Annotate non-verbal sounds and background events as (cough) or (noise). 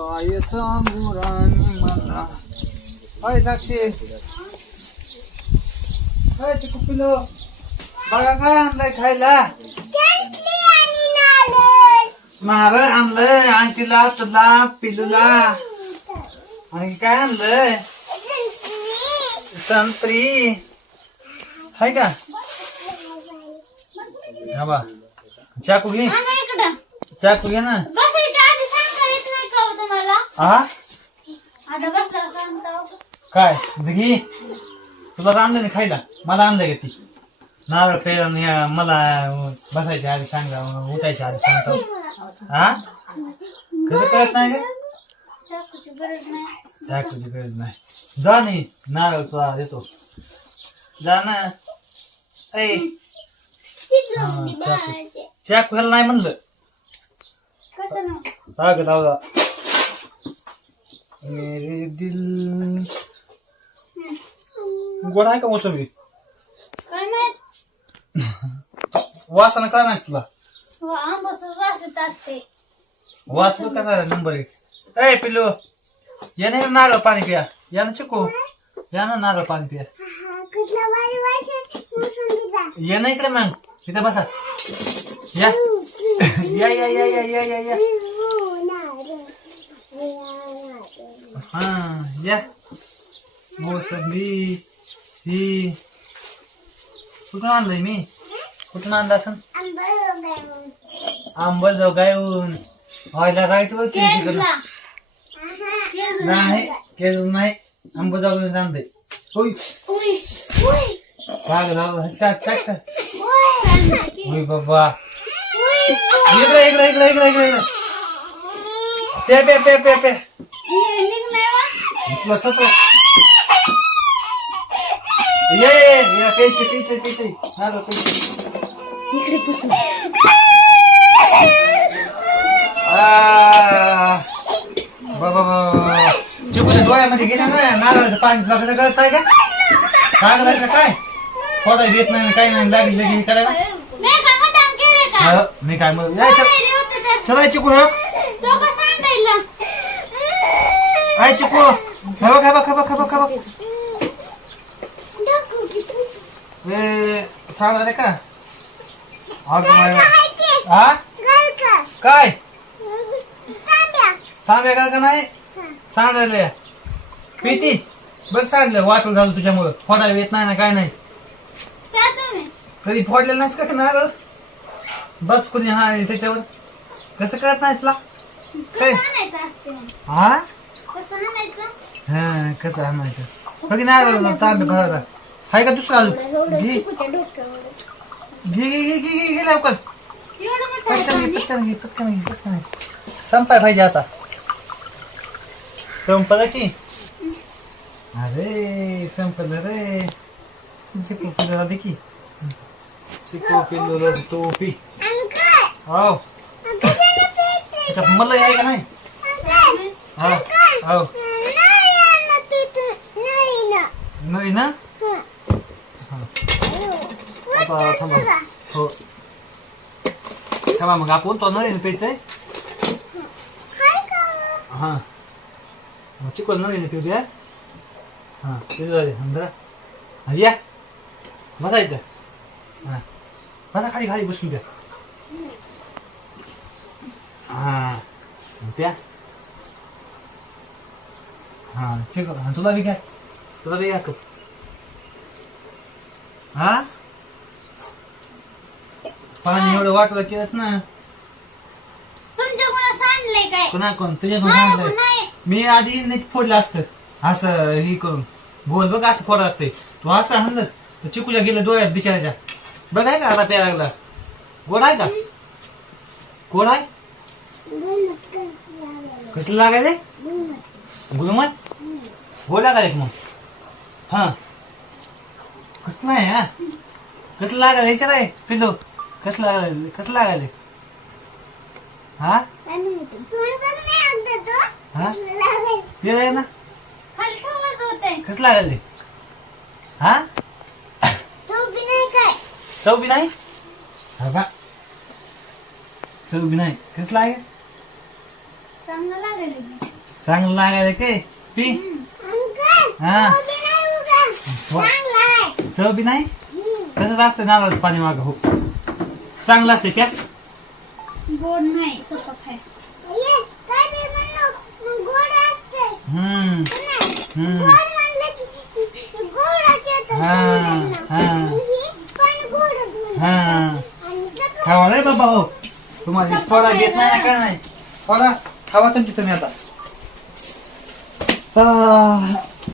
काय सांगू राणी मला? होय साक्षी. होय चिकू पिलो बघा काय आणलंय खायला. नारळ आणलंय आंटीला तुला पिलूला. आणि काय आणलंय? संत्री. हाय का? हा बा. चाकू घे. आणा. चाकू घे ना बसायच्या आधी सांगता येत नाही का हो तुम्हाला? हा. काय? घे. तुला आणलं नाही खायला. मला आणलंय का ती? नारळ पेर मला बसायच्या आधी सांगा उठायच्या आधी सांगतो. हा? कसं कळत नाही का? चाकूची गरज नाही. जा नाही नारळ तुला देतो. जा ना. ऐ. चाकू. चाकू नाही म्हणलं? राग लावला मेरे दिल। गोड आहे का मोसंबी? काय माहीत? वासानं काय नाही तुला? हो, आंबसच वासत असते. वास कसा नंबर एक. ए पिल्लू या नाही नारळ पाणी पिया. या ना चिकू. या ना नारळ पाणी पिया. ये ना इकडे मग. इथे बसा. (laughs) (laughs) या. या या या या या या या. हा या. मोसंबी ही. कुठून आणलंय मी? कुठून आणलं असं आंबल जाऊ गायहून व्हायला राईट वर केली. नाही केलं नाही. आंब जाऊ आणलंय. होय. राग राग टाक टाक टाक. उई. होय बाबा. इकडे इकडे इकडे इकडे इकडे. ते पे पे पे पे. स्वतः ये ये ये पीछे पीछे पीछे. हा बाबा चिपळून डोळ्यामध्ये गेल्या ना नारळाचं पाणी लागलं गळत आहे का? लागलं काय? फोडा घेत नाही काही नाही लागली लगी करायला. मी काय म्हणून चला चिकू ना काय चिकू हे बघ हे बघ हे बघ हे बघ हे बघ ए सांग रे का माय हा काय थांबे का नाही सांगायला प्रीती बघ सांगलं वाटून झालं तुझ्यामुळं फोडायला येत नाही ना काय नाही. कधी फोडलेलं नाहीस का नारळ बघ कोणी हा त्याच्यावर कसं कळत नाही तुला काय? हा? हा कसं आणायचं बघ नारळ तांबे भरायला हाय का दुसरा अजून? घे. घे घे घे घे घे घे लवकर. पटकन घे? पटकन घे पटकन घे पटकन घे. संपाय पाहिजे आता. संपला की? अरे संपलं रे. चिपू पिल्लूला दे की. चिपू पिल्लूला टोपी. हो मला आहे का नाही? हो हो नाही ना थांबा. हो. थांबा मग आपण तो नळीने प्यायचंय हा. मग चिकन नळीने पिऊ द्या. हा पिऊ झाले अंदर. हा या. बसा इथं. हा. बसा खाली खाली बसून द्या हा. प्या. हा चिकन हा तुला बी घ्या. बी घ्या कप हा? पाणी एवढं वाटलं केलंच ना. तुमच्या कोणा सांडलंय काय? पुन्हा कोण? तुझ्या कोण नाही, सांगितलंय? नाही. मी आधी नीट फोडलं असतं. असं हे करून. बोल बघ असं फोडा लागतंय. तू असं हल्लच तर चिकूच्या गेलं डोळ्यात बिचारायच्या बघ आहे का आता प्या लागला. गोड आहे का? गोड आहे? कसलं लागायले गुलमट गोड लागायले मग. हा. कसलं आहे हा? कसलं लागायला विचार आहे पिल्लो? कसं लागायला कसं लागायले? हा? हा? आहे ना? कसं लागायले? हा? चव बी नाही? हा का? चव बी नाही. कसं लागेल चांगलं लागायला. काय? पी? अंकल हा. चव बी नाही. तसंच असतं नारळाचं पाणी माग हो चांगलं असते क्या गोड नाही असते हम्म नाही. हम्म. की हा. हा. पण गोडच म्हणतात. आणि सपक खावा रे बाबा हो तुम्हाला फळा घेत नाही ना काय नाही फळा खावा तुमची तुम्ही आता आ,